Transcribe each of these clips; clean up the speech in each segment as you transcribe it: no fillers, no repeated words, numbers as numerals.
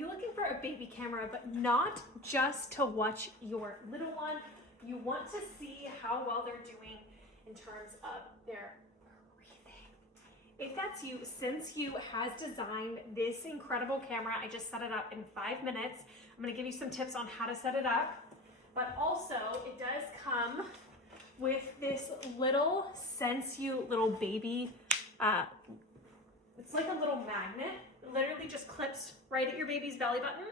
you looking for a baby camera, but not just to watch your little one? You want to see how well they're doing in terms of their breathing. If that's you, SenseU has designed this incredible camera. I just set it up in 5 minutes. I'm gonna give you some tips on how to set it up, but also it does come with this little SenseU little baby, it's like a little magnet. It literally just clips right at your baby's belly button,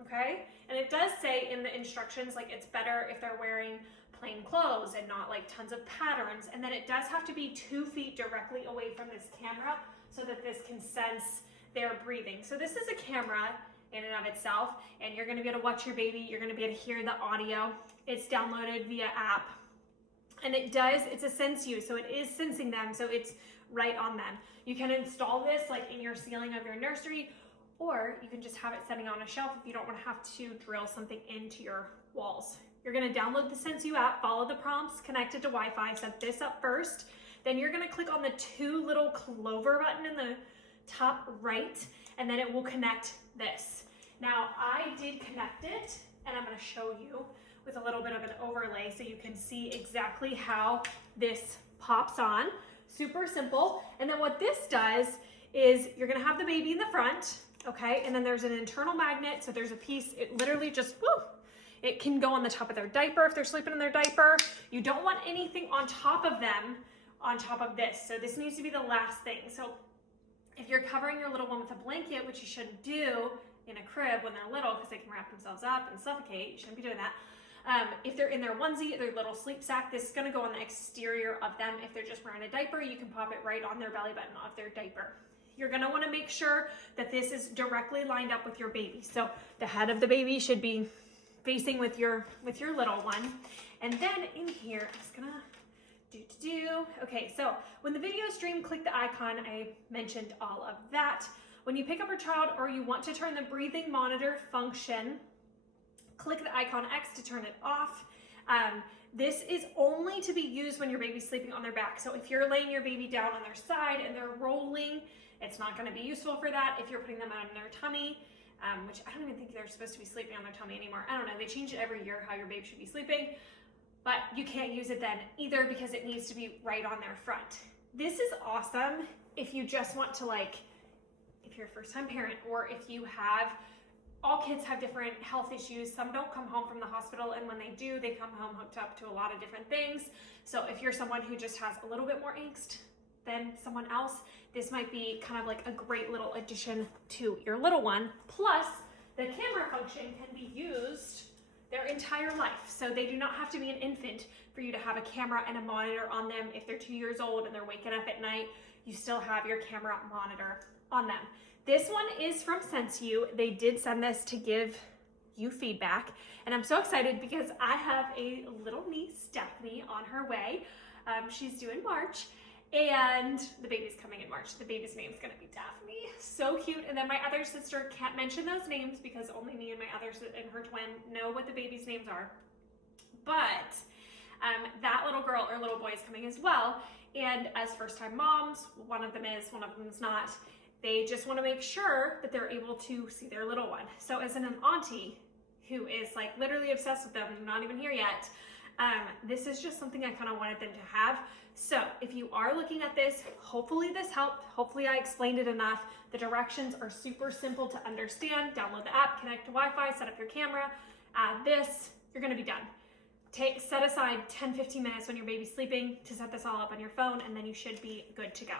okay? And it does say in the instructions, like it's better if they're wearing plain clothes and not like tons of patterns. And then it does have to be 2 feet directly away from this camera so that this can sense their breathing. So this is a camera in and of itself, and you're gonna be able to watch your baby. You're gonna be able to hear the audio. It's downloaded via app. And it's a SenseU, so it is sensing them, so it's right on them. You can install this like in your ceiling of your nursery, or you can just have it sitting on a shelf if you don't want to have to drill something into your walls. You're going to download the SenseU app, follow the prompts, connect it to Wi-Fi, set this up first. Then you're going to click on the 2 little clover button in the top right, and then it will connect this. Now, I did connect it, and I'm going to show you with a little bit of an overlay so you can see exactly how this pops on. Super simple. And then what this does is you're gonna have the baby in the front, okay? And then there's an internal magnet. So there's a piece, it literally just, woo, it can go on the top of their diaper if they're sleeping in their diaper. You don't want anything on top of them, on top of this. So this needs to be the last thing. So if you're covering your little one with a blanket, which you shouldn't do in a crib when they're little because they can wrap themselves up and suffocate, you shouldn't be doing that. If they're in their onesie, their little sleep sack, this is gonna go on the exterior of them. If they're just wearing a diaper, you can pop it right on their belly button of their diaper. You're gonna wanna make sure that this is directly lined up with your baby. So the head of the baby should be facing with your little one. And then in here, I'm just gonna Okay, so when the video stream, click the icon. I mentioned all of that. When you pick up a child or you want to turn the breathing monitor function, click the icon X to turn it off. This is only to be used when your baby's sleeping on their back. So if you're laying your baby down on their side and they're rolling, it's not gonna be useful for that. If you're putting them on their tummy, which I don't even think they're supposed to be sleeping on their tummy anymore. I don't know, they change it every year how your baby should be sleeping, but you can't use it then either because it needs to be right on their front. This is awesome if you just want to if you're a first-time parent, or if you have, all kids have different health issues. Some don't come home from the hospital, and when they do, they come home hooked up to a lot of different things. So if you're someone who just has a little bit more angst than someone else, this might be kind of like a great little addition to your little one. Plus, the camera function can be used their entire life. So they do not have to be an infant for you to have a camera and a monitor on them. If they're 2 years old and they're waking up at night, you still have your camera monitor on them. This one is from SenseU. They did send this to give you feedback, and I'm so excited because I have a little niece, Daphne, on her way. She's due in March, and the baby's coming in March. The baby's name's gonna be Daphne. So cute. And then my other sister can't mention those names because only me and my other and her twin know what the baby's names are. But that little girl or little boy is coming as well. And as first-time moms, one of them is, one of them's not. They just want to make sure that they're able to see their little one. So as an auntie who is like literally obsessed with them, not even here yet, this is just something I kind of wanted them to have. So if you are looking at this, hopefully this helped. Hopefully I explained it enough. The directions are super simple to understand. Download the app, connect to Wi-Fi, set up your camera, add this, you're gonna be done. Set aside 10-15 minutes when your baby's sleeping to set this all up on your phone, and then you should be good to go.